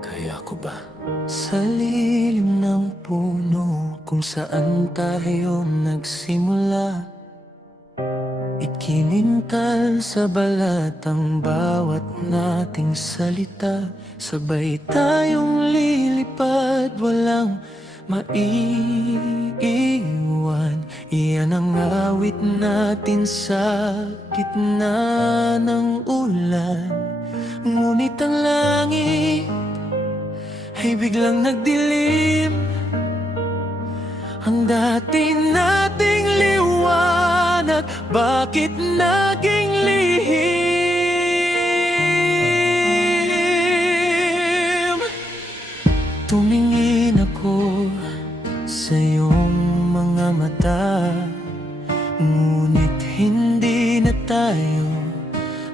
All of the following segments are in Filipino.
Kaya ko ba? Sa lilim ng puno kung saan tayo nagsimula, ikinintal sa balat ang bawat nating salita. Sabay tayong lilipad, walang maiiwan. Iyan ang awit natin sa gitna ng ulan. Ngunit ang langit ay biglang nagdilim. Ang dati nating liwanag, bakit naging lihim? Tumingin ako sa iyong mga mata, ngunit hindi na tayo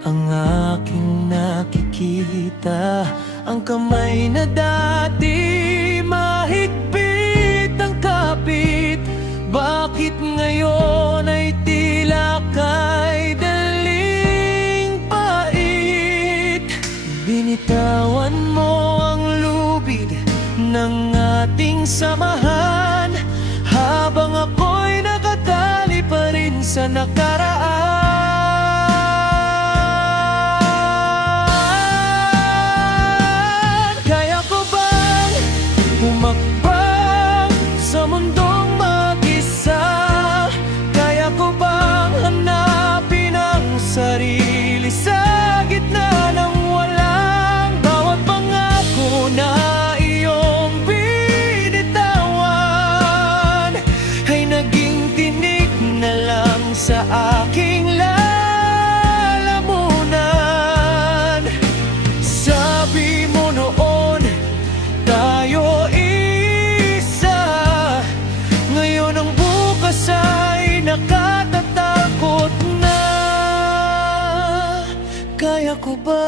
ang aking nakikita. Ang kamay na dati mahigpit ang kapit, bakit ngayon ay tila kay daling pait? Binitawan mo ang lubid ng ating samahan, habang ako'y nakatali pa rin sa nakaraan. Humakbang sa mundong mag-isa, kaya ko bang hanapin ang sarili sa gitna ng walang? Bawat pangako na iyong binitawan ay naging tinik na lang sa aking lalamunan. Sabi mo noon tayo isa, ngayon ang bukas ay nakatatakot na. Kaya ko ba?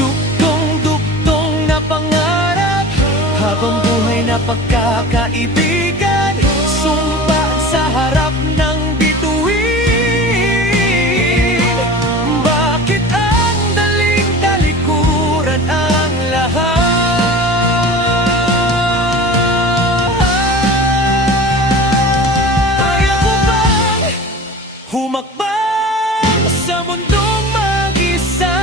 Dugtong-dugtong na pangarap, habang buhay na pagkakaibigan, sumpa sa harap ng bituin. Humakbang sa mundong mag-isa,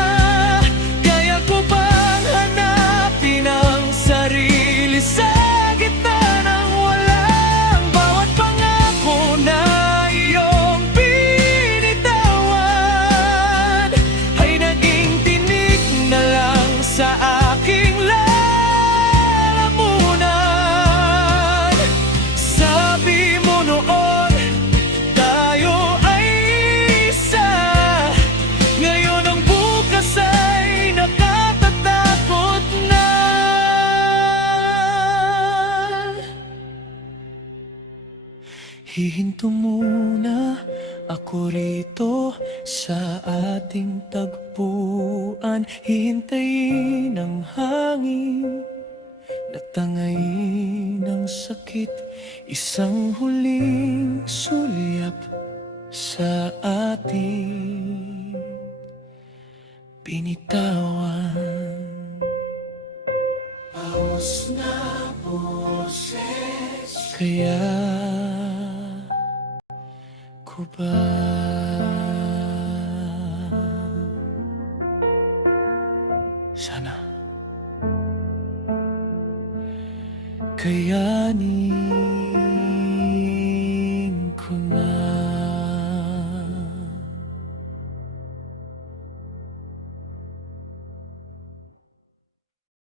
kaya ko bang hanapin ang sarili sa gitna ng walang? Bawat pangako na iyong binitawan ay naging tinik na lang sa aking lalamunan. Sabi mo noon tayo ay nakatatakot na. Hihinto muna ako rito sa ating tagpuan, hihintayin ang hangin na tangayin ang sakit, isang huling sulyap sa ating binitawan. Paus na boses, kaya ko ba? Sana kayanin.